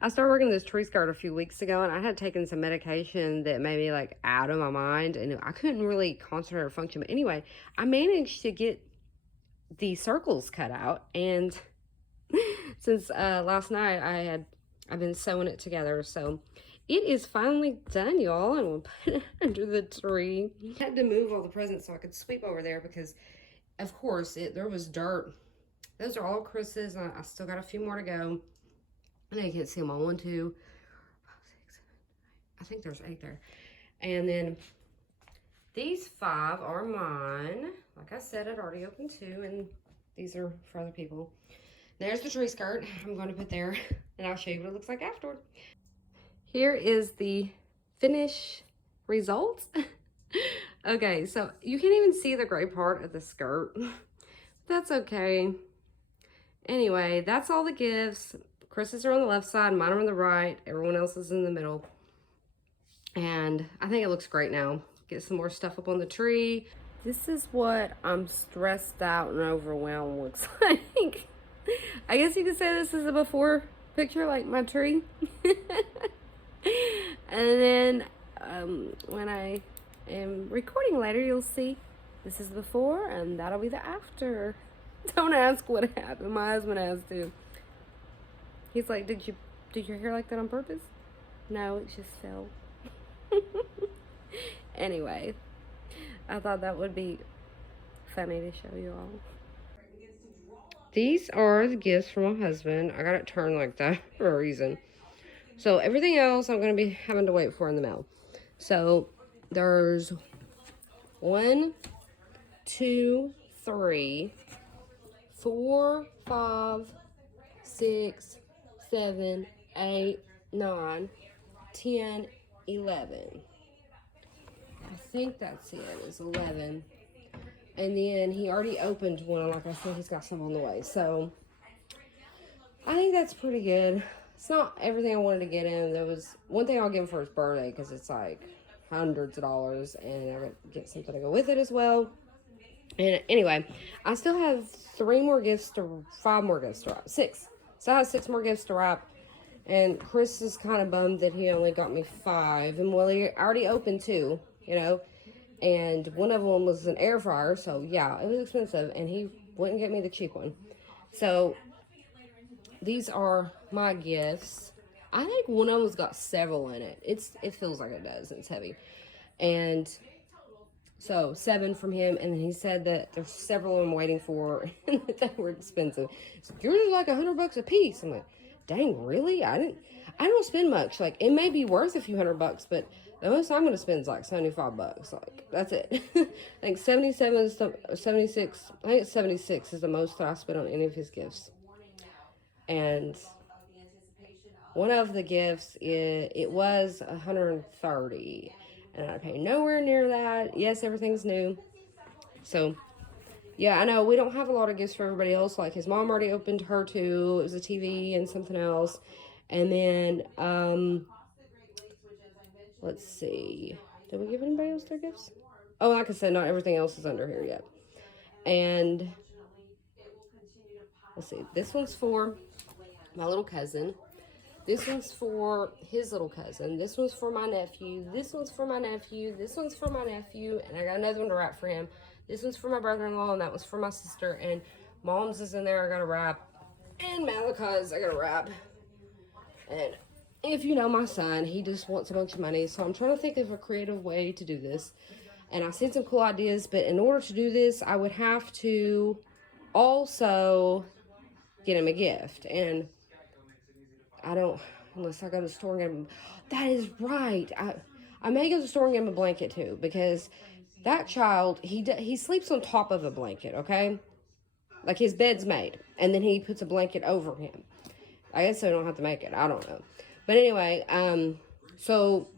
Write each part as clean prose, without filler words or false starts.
I started working this tree skirt a few weeks ago, and I had taken some medication that made me like out of my mind, and I couldn't really concentrate or function. But anyway, I managed to get the circles cut out, and since last night I've been sewing it together, so it is finally done, y'all, and we'll put it under the tree. I had to move all the presents so I could sweep over there because, of course, there was dirt. Those are all Chris's, and I still got a few more to go. I know you can't see them all. 1, 2, 5, 6, 7, 8. I think there's 8 there. And then these 5 are mine. Like I said, I'd already opened 2, and these are for other people. There's the tree skirt I'm going to put there, and I'll show you what it looks like afterward. Here is the finish result. Okay, so you can't even see the gray part of the skirt. That's okay. Anyway, that's all the gifts. Chris's are on the left side, mine are on the right, everyone else is in the middle. And I think it looks great now. Get some more stuff up on the tree. This is what I'm stressed out and overwhelmed looks like. I guess you could say this is a before picture, like my tree. And then when I am recording later, you'll see this is the before and that'll be the after. Don't ask what happened. My husband has to. He's like, did your hair like that on purpose? No, it just fell. Anyway, I thought that would be funny to show you all. These are the gifts from my husband. I got it turned like that for a reason. So everything else I'm going to be having to wait for in the mail. So there's 1, 2, 3, 4, 5, 6, 7, 8, 9, 10, 11. I think that's it. It's 11. And then he already opened one. Like I said, he's got some on the way. So I think that's pretty good. It's not everything I wanted to get him. There was one thing I'll give him for his birthday because it's like hundreds of dollars. And I got to get something to go with it as well. And anyway, I still have 5 more gifts to wrap. 6. So I have 6 more gifts to wrap. And Chris is kind of bummed that he only got me 5. And well, he already opened 2, you know. And one of them was an air fryer. So yeah, it was expensive. And he wouldn't get me the cheap one. So these are my gifts. I think one of them's got several in it. It feels like it does. It's heavy. And so 7 from him, and he said that there's several I'm waiting for, and that they were expensive. So yours is like $100 a piece. I'm like, dang, really? I don't spend much. Like, it may be worth a few $100, but the most I'm gonna spend is like $75. Like, that's it. I think 76. I think it's 76 is the most that I spent on any of his gifts. And one of the gifts it was $130. And I pay nowhere near that. Yes, everything's new. So, yeah, I know we don't have a lot of gifts for everybody else. Like, his mom already opened her too. It was a TV and something else. And then, let's see. Did we give anybody else their gifts? Oh, like I said, not everything else is under here yet. And, let's see. This one's for my little cousin. This one's for his little cousin. This one's for my nephew. This one's for my nephew. This one's for my nephew. And I got another one to wrap for him. This one's for my brother-in-law, and that was for my sister. And Mom's is in there. I got to wrap. And Malachi's I got to wrap. And if you know my son, he just wants a bunch of money. So I'm trying to think of a creative way to do this. And I seen some cool ideas. But in order to do this, I would have to also get him a gift. And I don't, unless I go to the store and get him. That is right. I may go to the store and get him a blanket too, because that child, he sleeps on top of a blanket, okay? Like, his bed's made, and then he puts a blanket over him. I guess I don't have to make it. I don't know. But anyway, so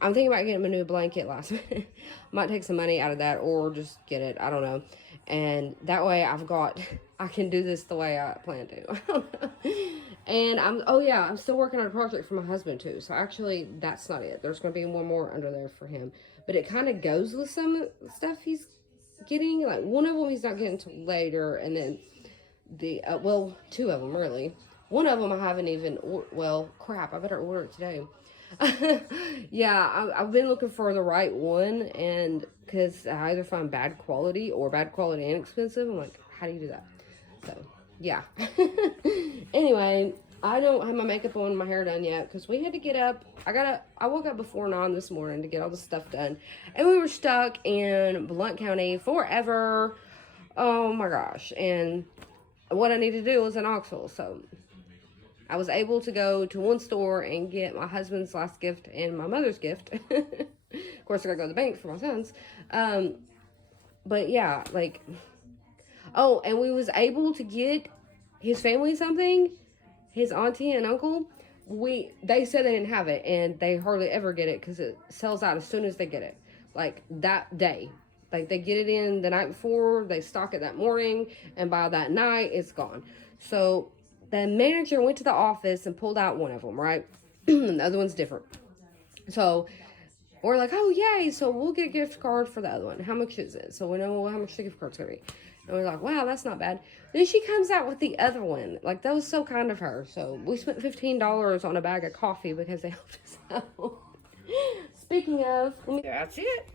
I'm thinking about getting him a new blanket last minute. Might take some money out of that or just get it. I don't know. And that way I can do this the way I plan to. And I'm still working on a project for my husband too. So actually, that's not it. There's going to be one more under there for him. But it kind of goes with some stuff he's getting. Like, one of them he's not getting until later. And then 2 of them really. One of them I haven't even, well, crap, I better order it today. Yeah, I've been looking for the right one, and because I either find bad quality or bad quality and expensive. I'm like, how do you do that? So, yeah. Anyway, I don't have my makeup on, my hair done yet, because we had to get up. I woke up before 9 this morning to get all the stuff done, and we were stuck in Blount County forever. Oh my gosh. And what I need to do was in Knoxville, so I was able to go to one store and get my husband's last gift and my mother's gift. Of course, I gotta go to the bank for my son's. But yeah, like, oh, and we was able to get his family something, his auntie and uncle. They said they didn't have it, and they hardly ever get it because it sells out as soon as they get it, like that day. Like, they get it in the night before, they stock it that morning, and by that night, it's gone. So the manager went to the office and pulled out one of them, right? And the other one's different. So we're like, oh, yay. So we'll get a gift card for the other one. How much is it? So we know how much the gift card's going to be. And we're like, wow, that's not bad. Then she comes out with the other one. Like, that was so kind of her. So we spent $15 on a bag of coffee because they helped us out. Speaking of, that's it.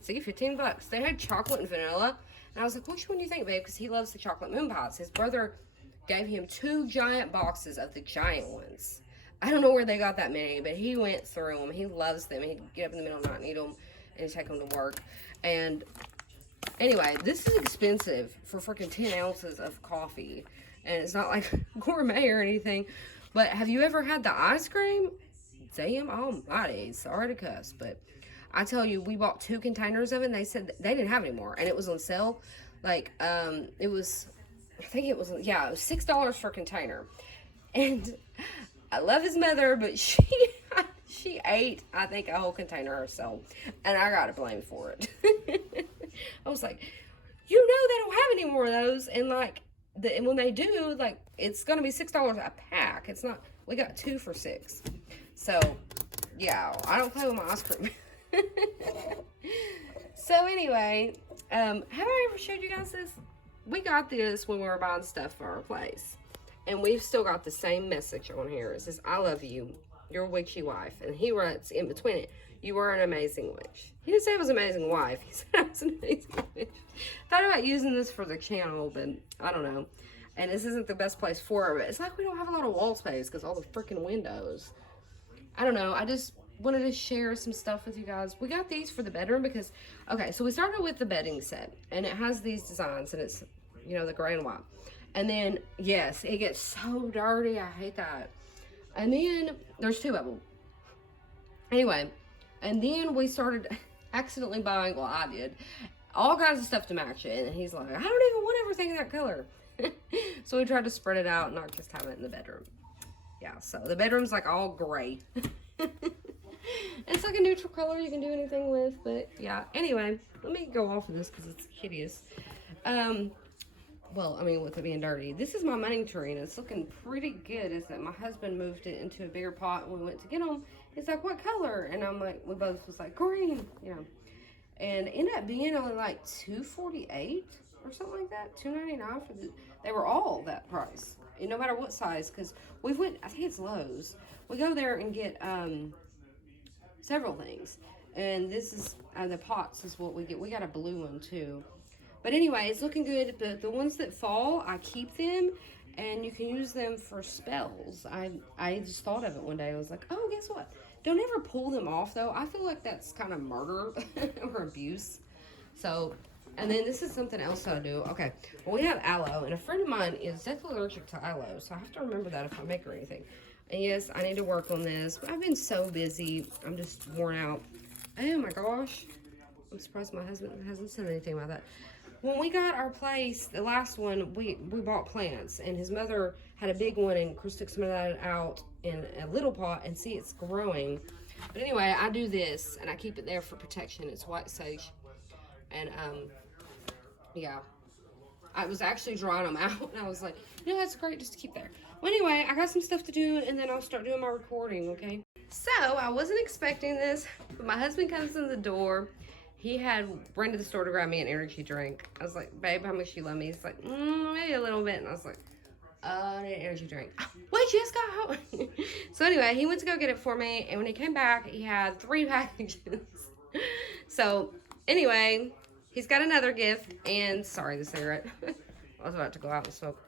See, $15. They had chocolate and vanilla. And I was like, which one do you think, babe? Because he loves the chocolate moon pies. His brother gave him 2 giant boxes of the giant ones. I don't know where they got that many, but he went through them. He loves them. He'd get up in the middle of the night and eat them and take them to work. And anyway, this is expensive for freaking 10 ounces of coffee. And it's not like gourmet or anything. But have you ever had the ice cream? Damn almighty. Sorry to cuss, but I tell you, we bought 2 containers of it, and they said they didn't have any more, and it was on sale. Like, it was, I think it was, yeah, it was $6 for a container. And I love his mother, but she ate, I think, a whole container herself, and I got to blame for it. I was like, you know they don't have any more of those, and like, and when they do, like, it's going to be $6 a pack. It's not, we got 2 for $6. So, yeah, I don't play with my ice cream. So anyway, have I ever showed you guys this? We got this when we were buying stuff for our place, and we've still got the same message on here. It says, I love you, your witchy wife. And he writes in between it, you are an amazing witch. He didn't say I was an amazing wife. He said I was an amazing witch. Thought about using this for the channel, but I don't know. And this isn't the best place for it. It's like we don't have a lot of wall space because all the freaking windows. I don't know. I just wanted to share some stuff with you guys. We got these for the bedroom because, okay, so we started with the bedding set, and it has these designs, and it's, you know, the gray and white. And then, yes, it gets so dirty. I hate that. And then there's 2 of them. Anyway, and then we started accidentally buying, well, I did, all kinds of stuff to match it. And he's like, I don't even want everything in that color. So we tried to spread it out and not just have it in the bedroom. Yeah, so the bedroom's like all gray. It's like a neutral color you can do anything with, but yeah. Anyway, let me go off of this because it's hideous. Well, I mean, with it being dirty. This is my money tree, and it's looking pretty good. Is that my husband moved it into a bigger pot when we went to get them. He's like, what color? And I'm like, we both was like, green, you know. And it ended up being only like $248 or something like that, $2.99 for the. They were all that price, and no matter what size, because we went. I think it's Lowe's. We go there and get several things, and this is the pots is what we get. We got a blue one too, but anyway, it's looking good. But the ones that fall, I keep them, and you can use them for spells. I just thought of it one day. I was like, oh, guess what? Don't ever pull them off though. I feel like that's kind of murder or abuse. So, and then this is something else I do. Okay, well, we have aloe, and a friend of mine is deathly allergic to aloe, so I have to remember that if I make her anything. And yes, I need to work on this. I've been so busy. I'm just worn out. Oh my gosh. I'm surprised my husband hasn't said anything about that. When we got our place, the last one, we bought plants. And his mother had a big one, and Chris took some of that out in a little pot, and see, it's growing. But anyway, I do this, and I keep it there for protection. It's white sage. And, yeah. I was actually drawing them out, and I was like, you know, that's great just to keep there. Well, anyway, I got some stuff to do, and then I'll start doing my recording, okay? So, I wasn't expecting this, but my husband comes in the door. He had run to the store to grab me an energy drink. I was like, babe, how much you love me? He's like, maybe a little bit. And I was like, I need an energy drink. We just got home. So anyway, he went to go get it for me, and when he came back, he had 3 packages. So anyway, he's got another gift, and sorry, the cigarette. I was about to go out and smoke.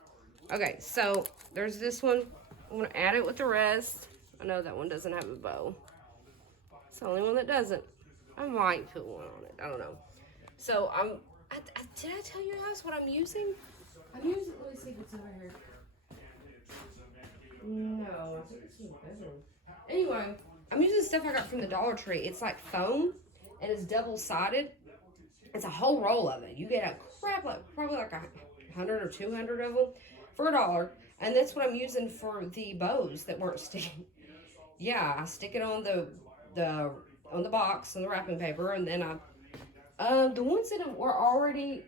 Okay, so there's this one. I'm gonna add it with the rest. I know that one doesn't have a bow. It's the only one that doesn't. I might put one on it. I don't know. So did I tell you guys what I'm using? I'm using. Let me see if it's over here. No, I think it's in the bedroom. Anyway, I'm using stuff I got from the Dollar Tree. It's like foam, and it's double-sided. It's a whole roll of it. You get a crap load, probably like 100 or 200 of them for $1. And that's what I'm using for the bows that weren't sticking. Yeah, I stick it on the box and the wrapping paper, and then the ones that were already,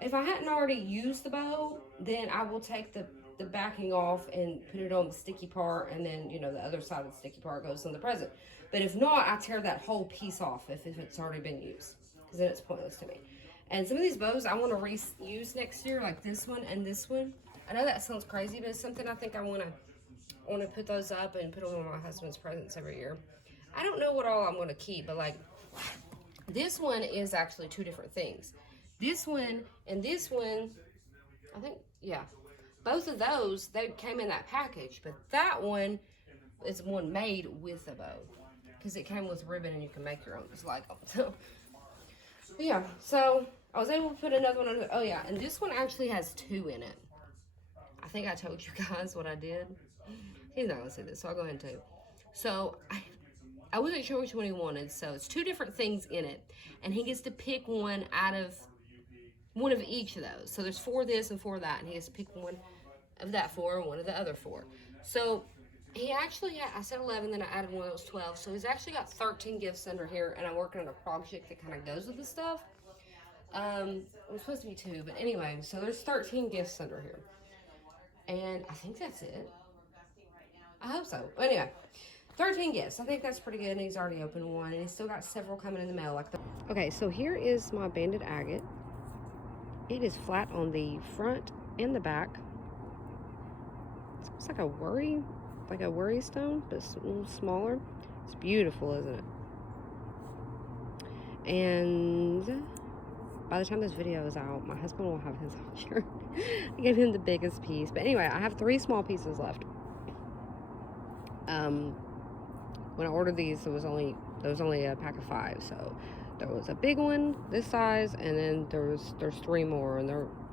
if I hadn't already used the bow, then I will take the backing off and put it on the sticky part, and then, you know, the other side of the sticky part goes on the present. But if not, I tear that whole piece off if it's already been used, because then it's pointless to me. And some of these bows I want to reuse next year, like this one and this one. I know that sounds crazy, but it's something I think I want to put those up and put them on my husband's presents every year. I don't know what all I'm going to keep, but like this one is actually 2 different things. This one and this one, I think, yeah. Both of those, they came in that package, but that one is one made with a bow, because it came with ribbon and you can make your own just like them. So, yeah, so I was able to put another one on. Oh, yeah, and this one actually has 2 in it. I think I told you guys what I did. He's not going to see this, so I'll go ahead and tell you. So, I wasn't sure which one he wanted, so it's 2 different things in it, and he gets to pick one out of one of each of those. So there's 4 of this and 4 of that, and he has to pick one of that 4 and one of the other 4. So he actually had, I said 11, then I added one that was 12. So he's actually got 13 gifts under here, and I'm working on a project that kind of goes with the stuff. It was supposed to be 2, but anyway, so there's 13 gifts under here. And I think that's it. I hope so. Anyway, 13 gifts. I think that's pretty good, and he's already opened one, and he's still got several coming in the mail. Okay, so here is my banded agate. It is flat on the front and the back. It looks like a worry stone, but it's a little smaller. It's beautiful, isn't it? And by the time this video is out, my husband will have his own shirt. I gave him the biggest piece. But anyway, I have 3 small pieces left. When I ordered these, there was only a pack of 5. So there was a big one this size, and then there's 3 more, and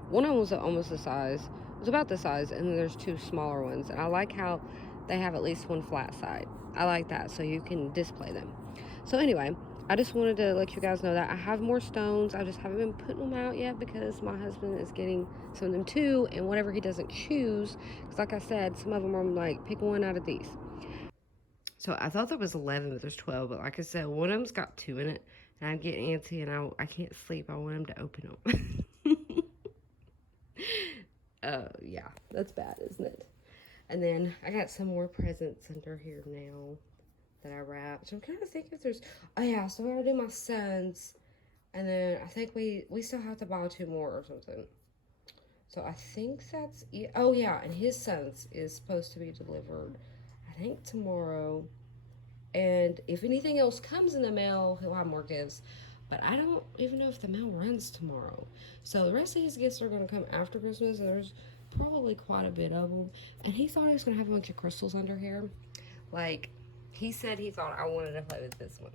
one of them was almost the size. It was about the size, and then there's 2 smaller ones. And I like how they have at least one flat side. I like that, so you can display them. So anyway, I just wanted to let you guys know that I have more stones. I just haven't been putting them out yet because my husband is getting some of them too, and whatever he doesn't choose, because like I said, some of them are like, pick one out of these. So I thought there was 11, but there's 12. But like I said, one of them's got 2 in it, and I'm getting antsy, and I can't sleep. I want him to open them. Yeah, that's bad, isn't it? And then I got some more presents under here now that I wrapped. So I'm trying to think if there's, oh yeah, so I gotta do my son's, and then I think we still have to buy 2 more or something. So I think that's it. Oh yeah, and his son's is supposed to be delivered, I think tomorrow. And if anything else comes in the mail, he'll have more gifts. But I don't even know if the mail runs tomorrow. So the rest of his gifts are going to come after Christmas, and there's probably quite a bit of them. And he thought he was going to have a bunch of crystals under here. Like, he said he thought I wanted to play with this one.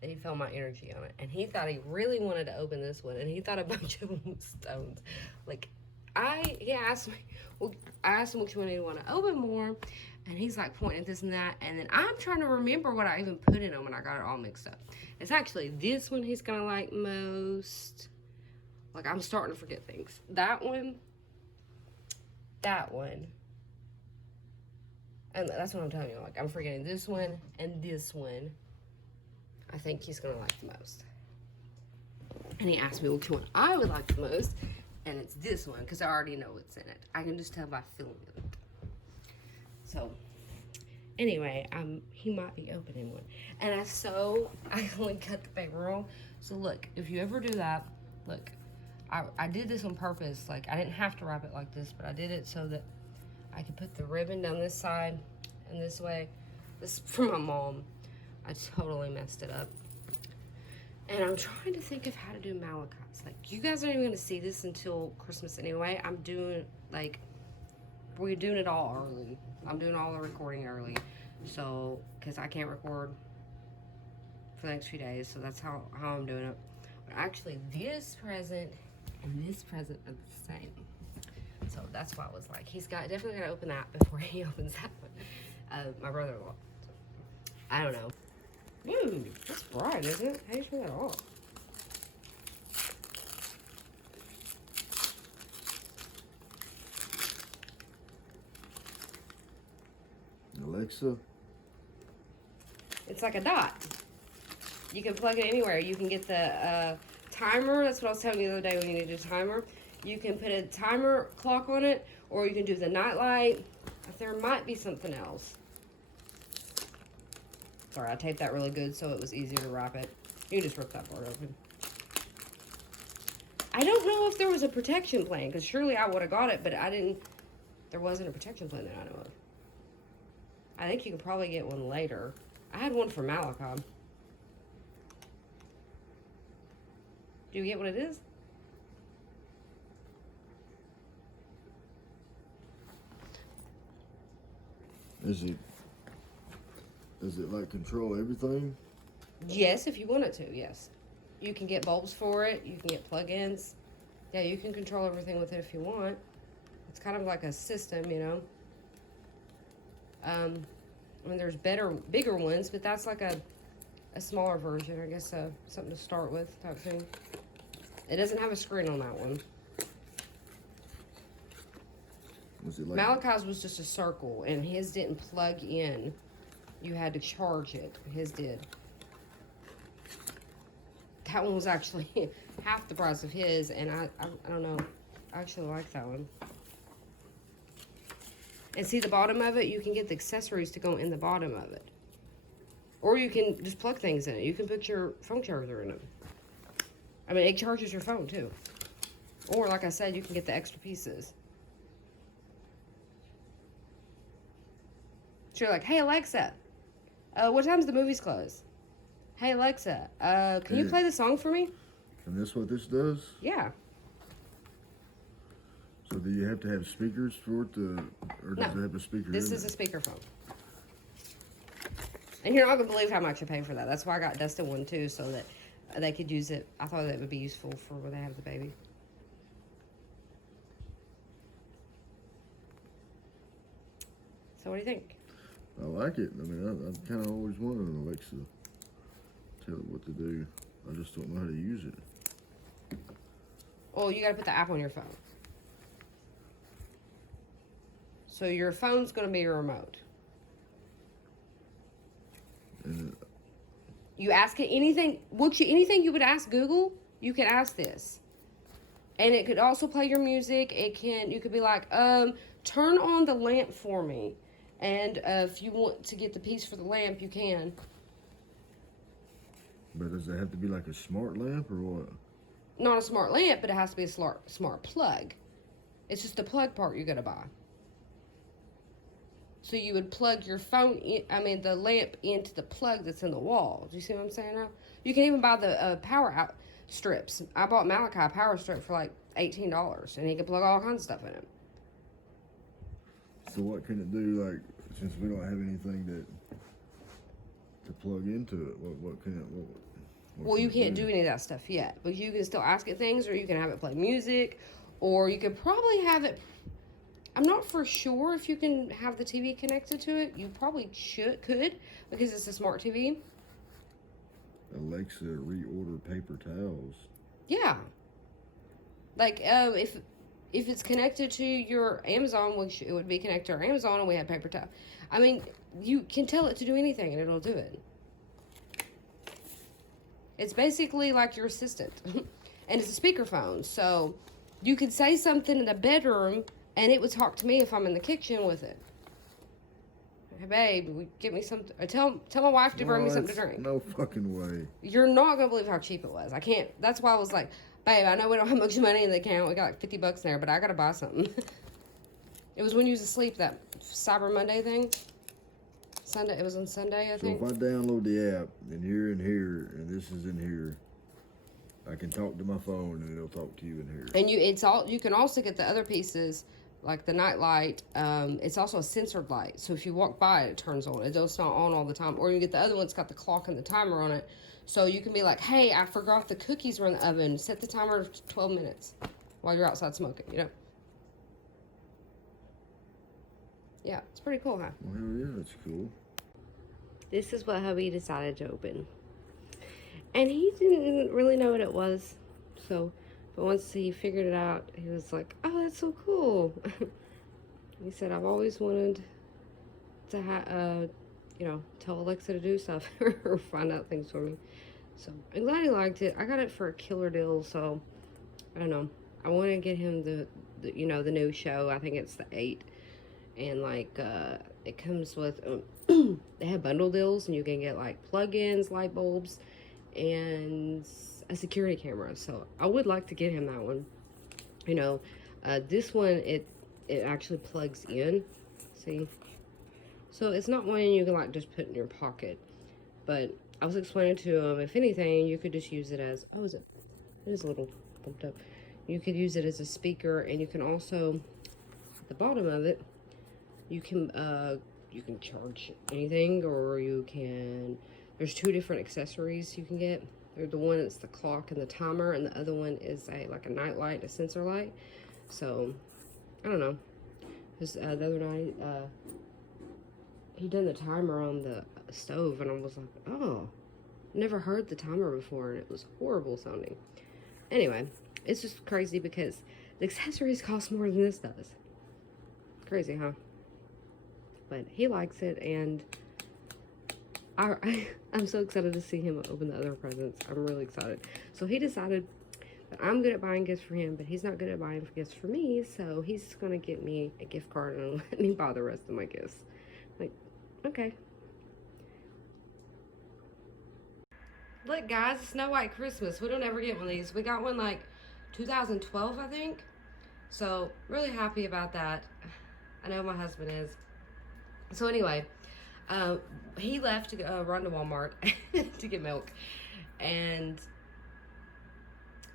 That he felt my energy on it. And he thought he really wanted to open this one. And he thought a bunch of them was stones. Like, he asked me, well, I asked him which one he wanted to open more. And he's like pointing at this and that. And then I'm trying to remember what I even put in them, and I got it all mixed up. It's actually this one he's going to like most. Like, I'm starting to forget things. That one. And that's what I'm telling you. Like, I'm forgetting this one and this one. I think he's going to like the most. And he asked me which one I would like the most. And it's this one, because I already know what's in it. I can just tell by feeling it. So, anyway, he might be opening one. And I only cut the paper wrong. So, look, if you ever do that, look, I did this on purpose. Like, I didn't have to wrap it like this, but I did it so that I could put the ribbon down this side and this way. This is from my mom. I totally messed it up. And I'm trying to think of how to do Malachi's. Like, you guys aren't even going to see this until Christmas anyway. I'm doing, like, we're doing it all early. I'm doing all the recording early. So, because I can't record for the next few days. So that's how I'm doing it. But actually, this present and this present are the same. So that's why I was like, definitely got to open that before he opens that one. My brother-in-law. So, I don't know. Ooh, that's bright, isn't it? How do you turn that off? Alexa? It's like a dot. You can plug it anywhere. You can get the timer. That's what I was telling you the other day when you need a timer. You can put a timer clock on it, or you can do the night light. There might be something else. Sorry, I taped that really good so it was easier to wrap it. You can just rip that part open. I don't know if there was a protection plan, because surely I would have got it, but I didn't. There wasn't a protection plan that I know of. I think you could probably get one later. I had one for Malachi. Do you get what it is? Does it like control everything? Yes, if you want it to, yes. You can get bulbs for it. You can get plug-ins. Yeah, you can control everything with it if you want. It's kind of like a system, you know. I mean, there's bigger ones, but that's like a smaller version, I guess, something to start with type thing. It doesn't have a screen on that one. Was it like Malachi's was just a circle, and his didn't plug in. You had to charge it. His did. That one was actually half the price of his, and I don't know. I actually like that one. And see the bottom of it? You can get the accessories to go in the bottom of it. Or you can just plug things in it. You can put your phone charger in it. I mean, it charges your phone, too. Or, like I said, you can get the extra pieces. So you're like, hey, Alexa, what time's the movies close? Hey, Alexa, can you play the song for me? And that's what this does? Yeah. So do you have to have speakers for it to, or does it have a speaker? This is a speakerphone. And you're not going to believe how much I paid for that. That's why I got Dustin one, too, so that they could use it. I thought that would be useful for when they have the baby. So what do you think? I like it. I mean, I've kind of always wanted an Alexa. Tell it what to do. I just don't know how to use it. Oh, you got to put the app on your phone. So your phone's going to be your remote. And You ask it anything you would ask Google, you can ask this. And it could also play your music. You could be like, turn on the lamp for me. And if you want to get the piece for the lamp, you can. But does it have to be like a smart lamp or what? Not a smart lamp, but it has to be a smart plug. It's just the plug part you gotta buy. So you would plug your phone the lamp into the plug that's in the wall. Do you see what I'm saying now? You can even buy the power out strips. I bought Malachi a power strip for like $18, and he could plug all kinds of stuff in it. So what can it do, like, since we don't have anything to plug into it, what can it, what Well, can you it can't do any of that stuff yet, but you can still ask it things, or you can have it play music, or you could probably have it. I'm not for sure if you can have the TV connected to it. You probably could, because it's a smart TV. Alexa, reorder paper towels. Yeah. Like, if it's connected to your Amazon, which it would be connected to our Amazon, and we have paper towel. I mean, you can tell it to do anything, and it'll do it. It's basically like your assistant. And it's a speakerphone, so you could say something in the bedroom, and it would talk to me if I'm in the kitchen with it. Hey, babe, get me something. Tell my wife to bring me something to drink. No fucking way. You're not going to believe how cheap it was. I can't. That's why I was like, Babe, I know we don't have much money in the account. We got like 50 bucks in there, but I gotta buy something. It was when you was asleep, that Cyber Monday thing. Sunday, it was on Sunday, I think. So if I download the app, and you're in here, and this is in here, I can talk to my phone, and it'll talk to you in here. And you can also get the other pieces, like the night light. It's also a sensored light, so if you walk by it, it turns on. It's not on all the time. Or you get the other one, it's got the clock and the timer on it. So you can be like, hey, I forgot the cookies were in the oven. Set the timer to 12 minutes while you're outside smoking, you know? Yeah, it's pretty cool, huh? Well, hell yeah, that's cool. This is what hubby decided to open. And he didn't really know what it was. So, but once he figured it out, he was like, oh, that's so cool. He said, I've always wanted to tell Alexa to do stuff or find out things for me. So I'm glad he liked it. I got it for a killer deal, so I don't know. I want to get him the new show. I think it's the 8. And like it comes with they have bundle deals, and you can get like plug-ins, light bulbs, and a security camera. So I would like to get him that one. This one it actually plugs in. See, so it's not one you can like just put in your pocket. But I was explaining to him, if anything, you could just use it as it is a little bumped up. You could use it as a speaker, and you can also at the bottom of it. You can charge anything, or there's 2 different accessories you can get. The one is the clock and the timer, and the other one is like a night light, a sensor light. So, I don't know. Because the other night, he done the timer on the stove, and I was like, oh, never heard the timer before, and it was horrible sounding. Anyway, it's just crazy because the accessories cost more than this does. Crazy, huh? But he likes it, and I'm so excited to see him open the other presents. I'm really excited. So he decided that I'm good at buying gifts for him, but he's not good at buying gifts for me, so he's going to get me a gift card and let me buy the rest of my gifts. Like, okay. Look, guys, Snow White Christmas. We don't ever get one of these. We got one like 2012, I think. So, really happy about that. I know my husband is. So anyway, he left to run to Walmart to get milk. And,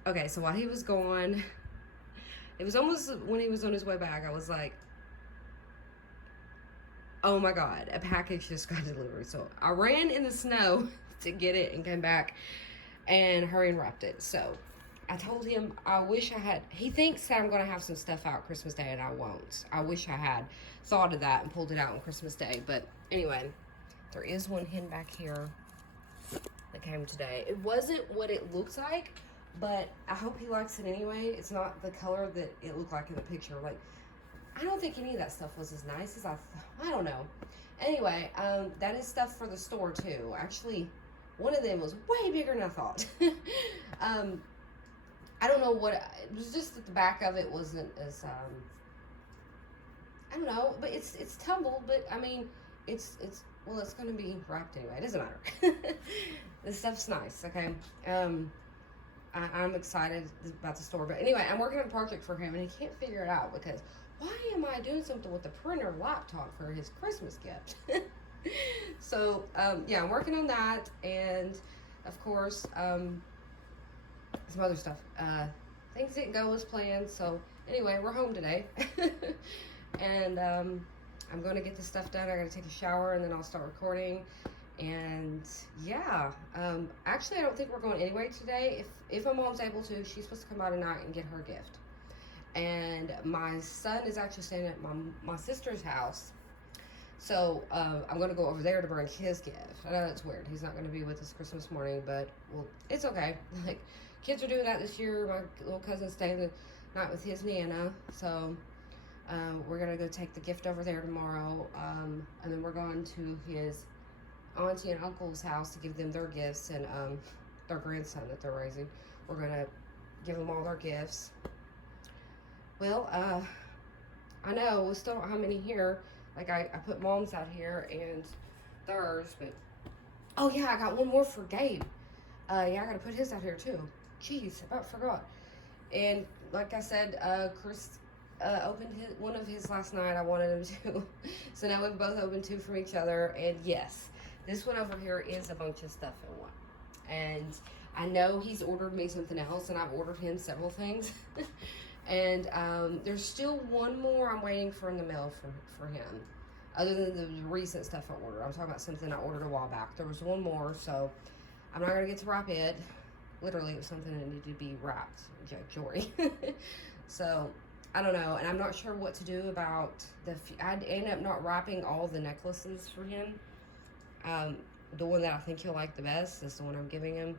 okay, so while he was gone, it was almost when he was on his way back, I was like, oh my God, a package just got delivered. So I ran in the snow to get it and came back and hurry and wrapped it. So I told him I wish I had, he thinks that I'm going to have some stuff out Christmas Day, and I won't. I wish I had thought of that and pulled it out on Christmas Day. But anyway, there is one hidden back here that came today. It wasn't what it looks like, but I hope he likes it anyway. It's not the color that it looked like in the picture. Like, I don't think any of that stuff was as nice as I don't know. Anyway, that is stuff for the store too. Actually, one of them was way bigger than I thought. I don't know what, it was just that the back of it wasn't as, I don't know, but it's tumbled, but I mean, it's going to be wrapped anyway. It doesn't matter. This stuff's nice, okay? I'm excited about the store, but anyway, I'm working on a project for him, and he can't figure it out because why am I doing something with the printer laptop for his Christmas gift? So, yeah, I'm working on that, and of course, some other stuff. Things didn't go as planned, so anyway, we're home today. And I'm going to get this stuff done. I got to take a shower, and then I'll start recording. And yeah, actually, I don't think we're going anywhere today. If my mom's able to, she's supposed to come by tonight and get her gift. And my son is actually staying at my sister's house. So I'm going to go over there to bring his gift. I know that's weird. He's not going to be with us Christmas morning, but well, it's okay. Like, kids are doing that this year. My little cousin's staying the night with his Nana. So we're going to go take the gift over there tomorrow. And then we're going to his auntie and uncle's house to give them their gifts and their grandson that they're raising. We're going to give them all their gifts. Well, I know we still don't have many here. Like, I put Mom's out here and theirs, but oh yeah, I got one more for Gabe. Yeah, I gotta put his out here too. Jeez, I about forgot. And like I said, Chris opened one of his last night. I wanted him to. So now we've both opened 2 from each other. And yes, this one over here is a bunch of stuff in one. And I know he's ordered me something else, and I've ordered him several things. And there's still one more I'm waiting for in the mail for him. Other than the recent stuff I ordered. I'm talking about something I ordered a while back. There was one more, so I'm not going to get to wrap it. Literally, it was something that needed to be wrapped. Jory. So, I don't know. And I'm not sure what to do about I'd end up not wrapping all the necklaces for him. The one that I think he'll like the best is the one I'm giving him.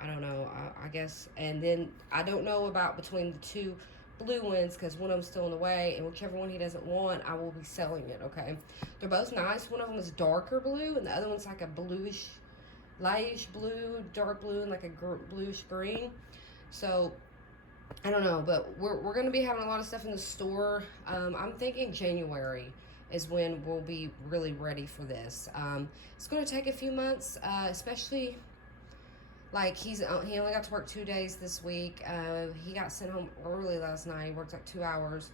I don't know. I guess. And then I don't know about between the 2 blue ones, because one of them's still in the way, and whichever one he doesn't want, I will be selling it. Okay, they're both nice. One of them is darker blue, and the other one's like a bluish, lightish blue, dark blue, and like a bluish green. So I don't know, but we're gonna be having a lot of stuff in the store. I'm thinking January is when we'll be really ready for this. It's gonna take a few months, especially. Like, he only got to work 2 days this week. He got sent home early last night. He worked like 2 hours.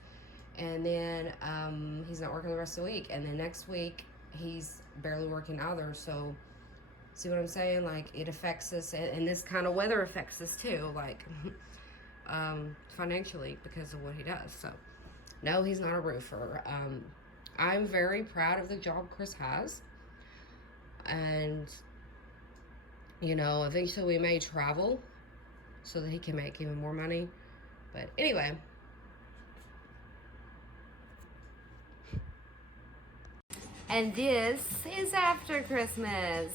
And then he's not working the rest of the week. And then next week, he's barely working either. So, see what I'm saying? Like, it affects us. And this kind of weather affects us too. Like, financially because of what he does. So, no, he's not a roofer. I'm very proud of the job Chris has. And you know, eventually we may travel so that he can make even more money. But anyway. And this is after Christmas.